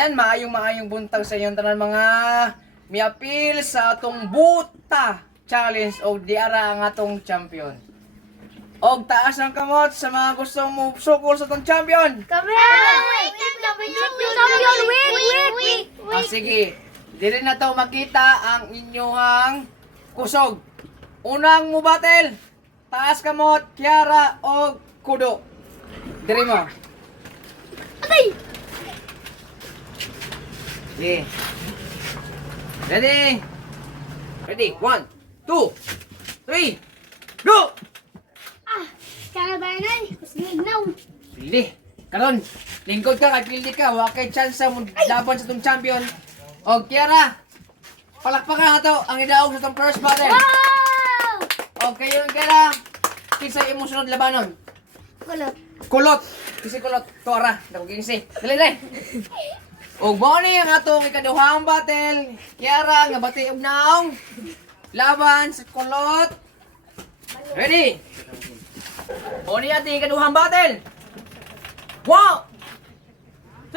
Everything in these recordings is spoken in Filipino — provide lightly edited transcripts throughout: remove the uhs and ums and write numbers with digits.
Ayan, maayong buntag sa inyong tanan mga miapil sa atong buta challenge o diara ang atong champion. Og taas ang kamot sa mga gusto mo sukol sa atong champion. Kami! Champion! Wait! Sige, dili na to makita ang inyong kusog. Unang mo battle, taas kamot, Kiara o Kudo. Diri mo. Atay! Okay. Ready? Ready? 1, 2, 3, go! Karabanay! Signaw! Pildi. Karon, lingkod ka kay pildi ka. Wa kay chance mo laban sa tong champion. O Kiara, palakpakan na to ang idaog sa tong first battle. Wow! O kayo Kiara, kinsa imong sunod labanon? Kulot. Kulot. Kisi kulot. Tora. Dako kinsi. Dali dali. Og mao ni ang atong ikaduhang battle. Kiara nga bati og naong laban sa kulot. Ready? O ni ating ikaduhang battle. 1, 2,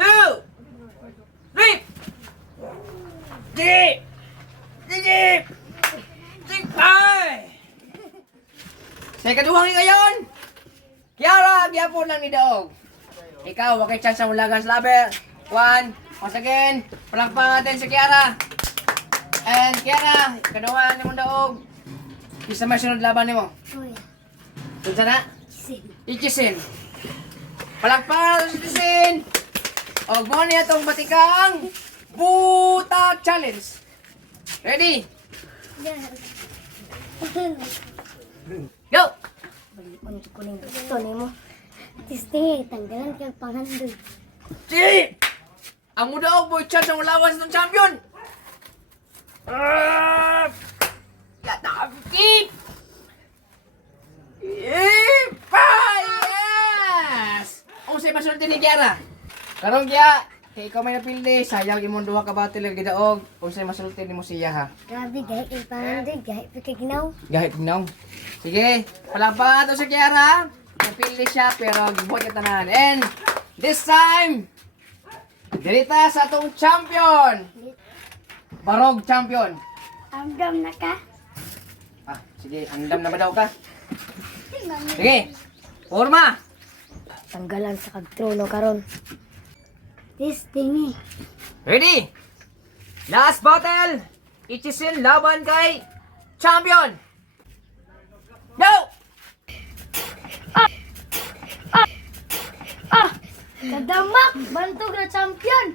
3. Sige. Sige. Sige. Ay. Sa ikaduhang ngayon. Kiara, gyapon lang ni daog. Ikaw, wakay chance sa ulagan sa laber. 1, once again, palakpakan natin si Kiara. And Kiara, kaduhan ni mong daog. Isa may sunod laban ni mo. Kuya. Tunsa na? Sin. Ichisin. Palakpakan natin si Ichisin. Og mo niya itong batikang buta challenge. Ready? Go! Balik ko kuning gusto ni mo. Tiste, tanggalan kang pangandoy. Si! Ang muda og boy chance ang lawan sa itong champion. Keep! Yes! Ang sa'yo masunod din ni Kiara. Karong Kia, kay ikaw may napildi, sayang imong duha ka battle ang gidaog. Kung sa'yo masunod din mo siya ha. Grabe, gahit kang pangandoy, gahit kang ginaw. Gahit ginaw. Sige, palakpakan to si Kiara. Napildi siya pero gibuhat niya tanan. And this time, dirita sa atong champion. Barog champion. Amdam na ka? Ah, sige, andam na ba daw ka? Sige, forma. Tanggalan sa kagtrono karon. Destiny. Ready? Last battle. Ichisin laban kay champion. Go! Kadamak! Bantog na champion!